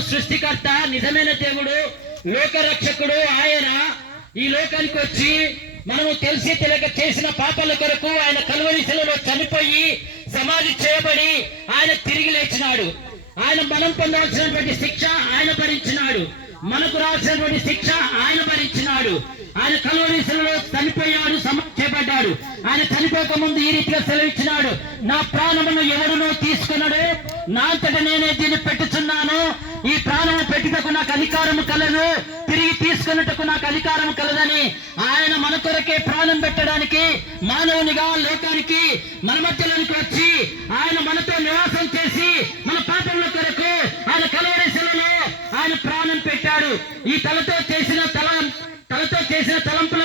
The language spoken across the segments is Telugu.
సృష్టికర్త నిజమైన దేవుడు లోకరక్షకుడు ఆయన. ఈ లోకానికి వచ్చి మనము తెలిసి తెలియక చేసిన పాపాల కొరకు ఆయన కలువరిశలలో చనిపోయి సమాధి చేయబడి ఆయన తిరిగి లేచినాడు. ఆయన మనం పొందాల్సినటువంటి శిక్ష ఆయన భరించినాడు. మనకు రావాల్సినటువంటి శిక్ష ఆయన భరించినాడు. ఆయన కలువరిశలలో చనిపోయాడు సమాధి చేయబడ్డాడు ఆయన చనిపోక ముందు ఈ రీతిగా సెలవిచ్చినాడు. నా ప్రాణమును ఎవడునో తీసుకున్నాడు నా అంతట నేనే దీన్ని పెట్టుచున్నాను. ఈ ప్రాణము పెట్టుటకు నాకు అధికారము కలదు. తిరిగి తీసుకున్నట్టుకు నాకు అధికారం కలదని ఆయన మన కొరకే ప్రాణం పెట్టడానికి మానవునిగా లోకానికి మన మధ్యలోనికి వచ్చి ఆయన మనతో నివాసం చేసి మన పాపముల కొరకు ఆయన కలవరి ఆయన ప్రాణం పెట్టాడు. ఈ తలతో చేసిన తల తలతో చేసిన తలంపుల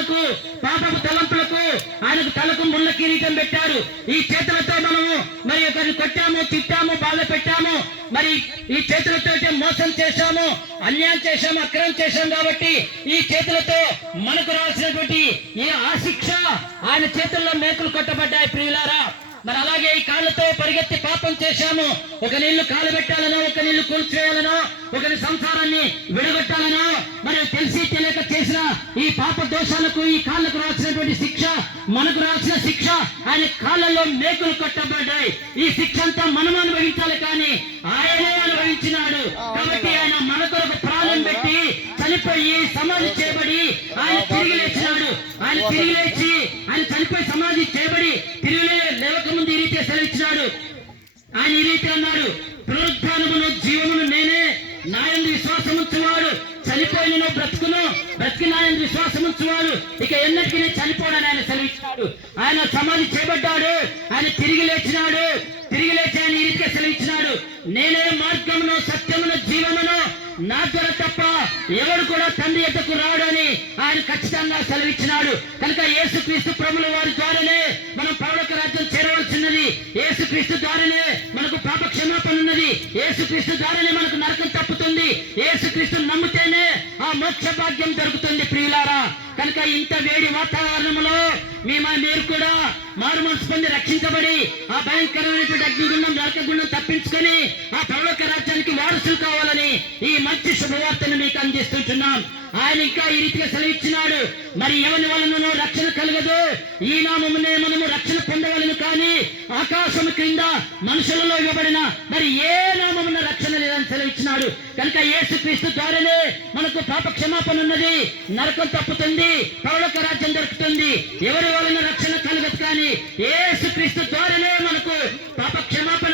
ముళ్ళ పెట్టారు. ఈ చేతులతో మనము మరి ఒకరిని కొట్టాము తిట్టాము బాధ పెట్టాము మరి ఈ చేతులతో మోసం చేశాము అన్యాయం చేశాము అక్రమం చేశాం కాబట్టి ఈ చేతులతో మనకు రావాల్సినటువంటి ఈ ఆశిక్ష ఆయన చేతుల్లో మేకులు కొట్టబడ్డాయి ప్రియులారా. మరి అలాగే ఈ కాళ్ళతో పరిగెత్తి పాపం చేశాము. ఒక నీళ్ళు కాలు పెట్టాలనో ఒక నీళ్ళు కూల్చేయాలనో ఒకరి సంసారాన్ని విడగొట్టాలని ఈ పాప దోషాలకు ఈ కాళ్ళకు రాసినటువంటి శిక్ష మనకు రాసిన శిక్ష ఆయన కాళ్ళలో మేకులు కట్టబడ్డాయి. ఈ శిక్ష అంతా మనం అనుభవించాలి కానీ ఆయనే అనుభవించినాడు. కాబట్టి ఆయన మన కొరకు ప్రాణం పెట్టి చనిపోయి సమాధి చేయబడి ఆయన తిరిగి లేచినాడు. ఆయన తిరిగి లేచి ఆయన చనిపోయి సమాధి చేయబడి తిరిగి లేవక ముందు ఈ రీతి సెలవిచ్చినాడు. ఆయన ఈ రీతి అన్నాడు పునరుద్ధానమును జీవమును నేనే చనిపోయిన బ్రతుకును బ్రతికి విశ్వాసం ఉంచువాడు. ఇక ఎన్నటికీ చనిపోడని ఆయన సెలవిచ్చినాడు ఆయన సమాధి చేయబడ్డాడు. ఆయన తిరిగి లేచినాడు. తిరిగి లేచి ఆయన ఈ రీతిగా సెలవిచ్చినాడు. నేనే మార్గమును సత్యమును జీవమును. నా ద్వారా తప్ప ఎవడు కూడా తండ్రి ఎద్దకు రావడని ఆయన ఖచ్చితంగా సెలవిచ్చినాడు. కనుక యేసుక్రీస్తు ప్రభుల వారి ద్వారానే మనం పౌరక రాజ్యం చేరవలసినది. యేసుక్రీస్తు ద్వారానే మనకు పాప క్షమాపణ ఉన్నది. యేసుక్రీస్తు ద్వారానే మనకు నరకం తప్పుతుంది. యేసుక్రీస్తు నమ్ము మోక్ష భాగ్యం దొరుకుతుంది ప్రియులారా. కనుక ఇంత వేడి వాతావరణంలో మేము మీరు కూడా మారు మనసు పొంది రక్షించబడి ఆ భయంకరమైనటువంటి అగ్నిగుండం నరకగుండం తప్పించుకొని ఆ పరలోక రాజ్యానికి వారసులు కావాలి ఈ మంచి శుభవార్తను మీకు అందిస్తుంటున్నాం ఆయన ఇంకా ఈ రీతిగా సెలవిచ్చినాడు. మరి ఎవరి వలనను రక్షణ కలగదు. ఈ నామమునే మనము రక్షణ పొందవలను కానీ ఆకాశం క్రింద మనుషులలో ఇవ్వబడిన మరి ఏ నామమున రక్షణ లేదని సెలవిచ్చినాడు. కనుక ఏసుక్రీస్తు ద్వారానే మనకు పాప క్షమాపణ ఉన్నది. నరకం తప్పుతుంది. పౌలక రాజ్యం దొరుకుతుంది. ఎవరి వలన రక్షణ కలగదు కానీ ఏ